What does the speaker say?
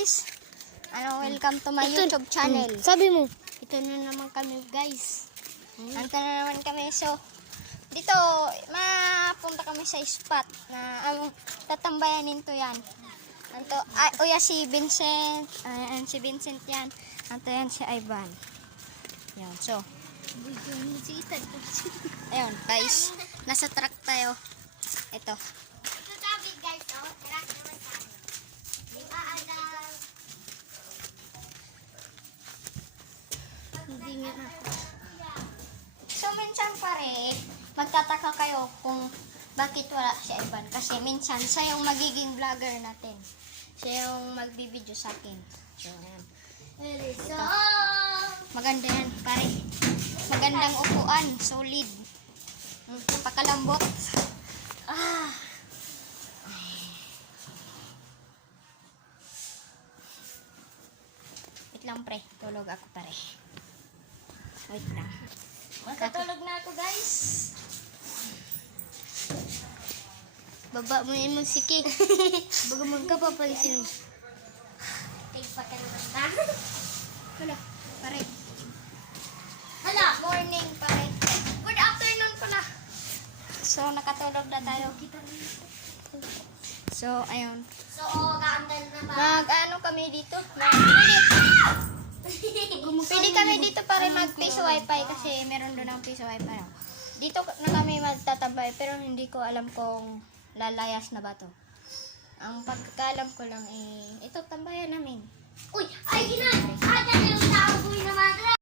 guys! Welcome to my YouTube channel. Sabi mo. Ito na naman kami guys. Ito na naman kami. So, dito, mapunta kami sa spot na tatambayanin to yan. Uya si Vincent. Ayan si Vincent yan. Anto yan si Ivan. Yan, so. Ayun guys, nasa truck tayo. Ito. Hindi nga. So, minsan pare, magtataka kayo kung bakit wala si Ivan. Kasi minsan, siya yung magiging vlogger natin. Siya yung magbibideo sa akin. So, ayan. Ito. Maganda yan, pare. Magandang upuan, solid. Pakalambot. Wait lang, pre. Tulog ako, pare. Wait lang. Magkatulog na ako, guys. Baba mo yun si Kik. Baga magkapapalisin mo. Take pa ka naman na. Hala, pare. Hala! Morning, pare. Good afternoon pala. So, nakatulog na tayo. So, ayun. So, kaandal na ba? Mag-ano kami dito? Pwede kami dito para mag-piso wifi kasi meron doon ang piso wifi. Dito na kami magtatabay pero hindi ko alam kung lalayas na ba to. Ang pagkakalam ko lang ito tambayan namin. Uy! Ay, ginan! Ay, dyan yung tao ko naman!